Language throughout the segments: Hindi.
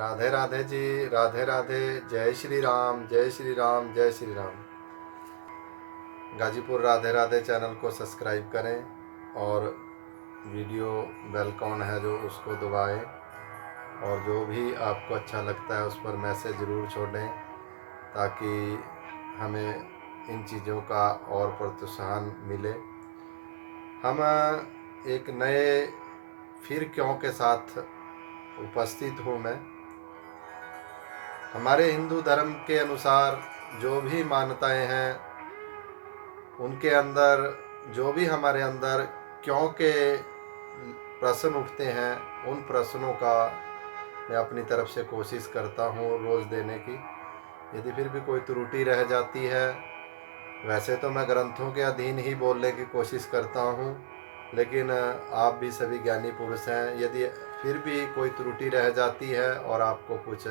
राधे राधे जी, राधे राधे। जय श्री राम, जय श्री राम, जय श्री राम। गाजीपुर राधे राधे चैनल को सब्सक्राइब करें और वीडियो बेल कॉन है जो उसको दबाएं, और जो भी आपको अच्छा लगता है उस पर मैसेज ज़रूर छोड़ें ताकि हमें इन चीज़ों का और प्रोत्साहन मिले। हम एक नए फिर क्यों के साथ उपस्थित हूँ मैं। हमारे हिंदू धर्म के अनुसार जो भी मान्यताएं हैं उनके अंदर जो भी हमारे अंदर क्यों के प्रश्न उठते हैं, उन प्रश्नों का मैं अपनी तरफ से कोशिश करता हूँ रोज़ देने की। यदि फिर भी कोई त्रुटि रह जाती है, वैसे तो मैं ग्रंथों के अधीन ही बोलने की कोशिश करता हूँ, लेकिन आप भी सभी ज्ञानी पुरुष हैं। यदि फिर भी कोई त्रुटि रह जाती है और आपको कुछ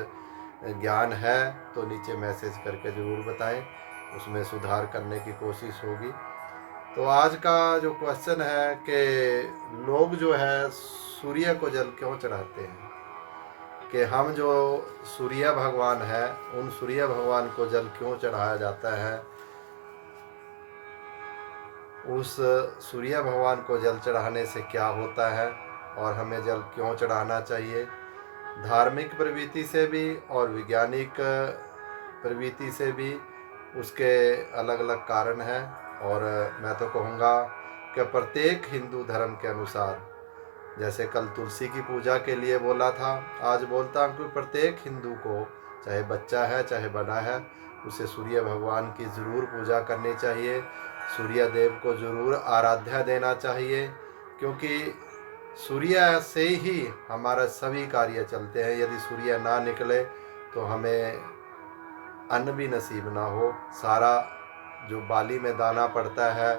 ज्ञान है तो नीचे मैसेज करके ज़रूर बताएं, उसमें सुधार करने की कोशिश होगी। तो आज का जो क्वेश्चन है कि लोग जो है सूर्य को जल क्यों चढ़ाते हैं, कि हम जो सूर्य भगवान है उन सूर्य भगवान को जल क्यों चढ़ाया जाता है, उस सूर्य भगवान को जल चढ़ाने से क्या होता है और हमें जल क्यों चढ़ाना चाहिए। धार्मिक प्रवृत्ति से भी और वैज्ञानिक प्रवृत्ति से भी उसके अलग अलग कारण हैं। और मैं तो कहूँगा कि प्रत्येक हिंदू धर्म के अनुसार, जैसे कल तुलसी की पूजा के लिए बोला था, आज बोलता हूँ कि प्रत्येक हिंदू को, चाहे बच्चा है चाहे बड़ा है, उसे सूर्य भगवान की ज़रूर पूजा करनी चाहिए, सूर्य देव को ज़रूर आराध्या देना चाहिए, क्योंकि सूर्य से ही हमारा सभी कार्य चलते हैं। यदि सूर्य ना निकले तो हमें अन्न भी नसीब ना हो। सारा जो बाली में दाना पड़ता है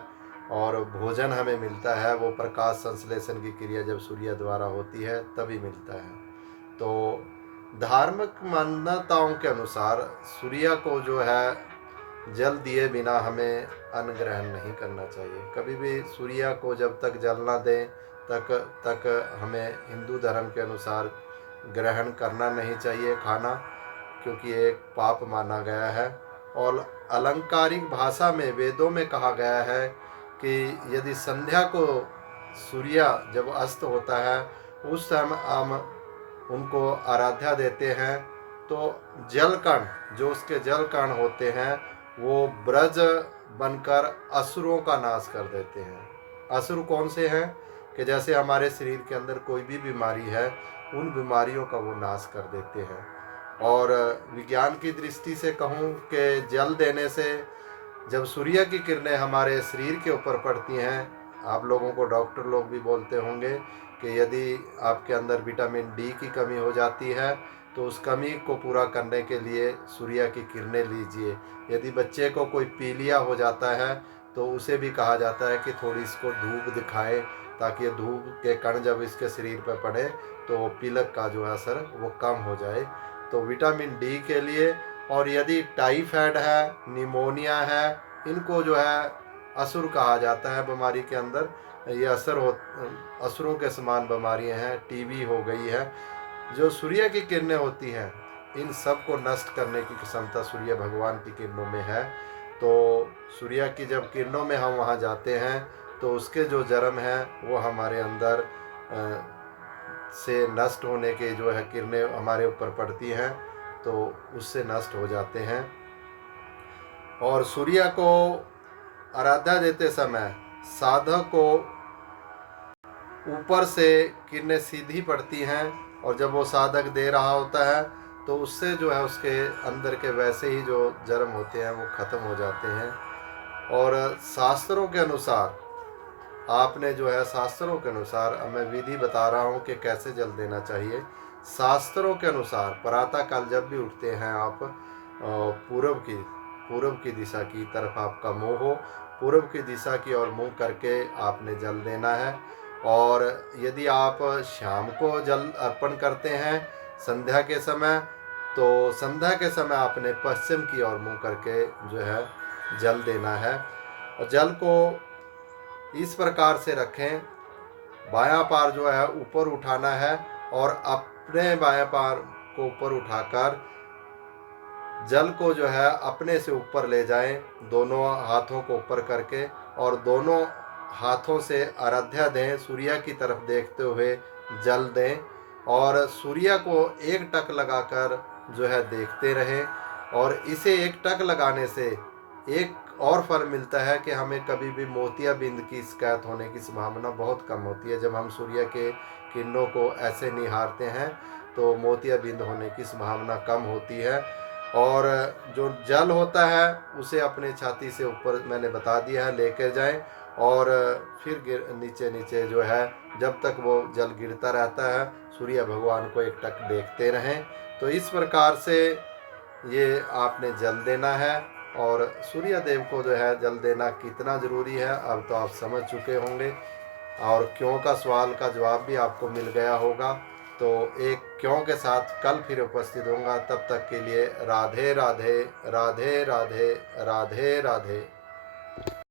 और भोजन हमें मिलता है वो प्रकाश संश्लेषण की क्रिया जब सूर्य द्वारा होती है तभी मिलता है। तो धार्मिक मान्यताओं के अनुसार सूर्य को जो है जल दिए बिना हमें अन्न ग्रहण नहीं करना चाहिए। कभी भी सूर्य को जब तक जल ना दें तक हमें हिंदू धर्म के अनुसार ग्रहण करना नहीं चाहिए खाना, क्योंकि एक पाप माना गया है। और अलंकारिक भाषा में वेदों में कहा गया है कि यदि संध्या को सूर्य जब अस्त होता है उस समय हम उनको आराध्या देते हैं, तो जल कण जो उसके जल कण होते हैं वो ब्रज बनकर असुरों का नाश कर देते हैं। असुर कौन से हैं कि जैसे हमारे शरीर के अंदर कोई भी बीमारी है उन बीमारियों का वो नाश कर देते हैं। और विज्ञान की दृष्टि से कहूँ कि जल देने से जब सूर्य की किरणें हमारे शरीर के ऊपर पड़ती हैं, आप लोगों को डॉक्टर लोग भी बोलते होंगे कि यदि आपके अंदर विटामिन डी की कमी हो जाती है तो उस कमी को पूरा करने के लिए सूर्य की किरणें लीजिए। यदि बच्चे को कोई पीलिया हो जाता है तो उसे भी कहा जाता है कि थोड़ी इसको धूप दिखाएं, ताकि धूप के कण जब इसके शरीर पर पड़े तो पीलक का जो असर वो कम हो जाए। तो विटामिन डी के लिए, और यदि टाइफाइड है, निमोनिया है, इनको जो है असुर कहा जाता है बीमारी के अंदर, ये असुरों के समान बीमारियां हैं। टीबी हो गई है, जो सूर्य की किरणें होती हैं इन सब को नष्ट करने की क्षमता सूर्य भगवान की किरणों में है। तो सूर्य की जब किरणों में हम वहाँ जाते हैं तो उसके जो जर्म हैं वो हमारे अंदर से नष्ट होने के जो है किरणें हमारे ऊपर पड़ती हैं तो उससे नष्ट हो जाते हैं। और सूर्य को आराधना देते समय साधक को ऊपर से किरणें सीधी पड़ती हैं, और जब वो साधक दे रहा होता है तो उससे जो है उसके अंदर के वैसे ही जो जर्म होते हैं वो ख़त्म हो जाते हैं। और शास्त्रों के अनुसार, आपने जो है शास्त्रों के अनुसार, मैं विधि बता रहा हूँ कि कैसे जल देना चाहिए। शास्त्रों के अनुसार प्रातः काल जब भी उठते हैं आप, पूर्व की दिशा की तरफ आपका मुँह हो, पूर्व की दिशा की ओर मुँह करके आपने जल देना है। और यदि आप शाम को जल अर्पण करते हैं संध्या के समय, तो संध्या के समय आपने पश्चिम की ओर मुँह करके जो है जल देना है। और जल को इस प्रकार से रखें, बायां पैर जो है ऊपर उठाना है और अपने बायां पैर को ऊपर उठाकर जल को जो है अपने से ऊपर ले जाएं, दोनों हाथों को ऊपर करके, और दोनों हाथों से आराध्या दें, सूर्य की तरफ देखते हुए जल दें, और सूर्य को एक टक लगाकर जो है देखते रहें। और इसे एक टक लगाने से एक और फल मिलता है कि हमें कभी भी मोतियाबिंद की शिकायत होने की संभावना बहुत कम होती है। जब हम सूर्य के किरणों को ऐसे निहारते हैं तो मोतियाबिंद होने की संभावना कम होती है। और जो जल होता है उसे अपने छाती से ऊपर मैंने बता दिया है लेकर जाएं, और फिर नीचे नीचे जो है जब तक वो जल गिरता रहता है सूर्य भगवान को एक टक देखते रहें। तो इस प्रकार से ये आपने जल देना है, और सूर्य देव को जो है जल देना कितना ज़रूरी है अब तो आप समझ चुके होंगे, और क्यों का सवाल का जवाब भी आपको मिल गया होगा। तो एक क्यों के साथ कल फिर उपस्थित होऊंगा, तब तक के लिए राधे राधे राधे राधे राधे राधे।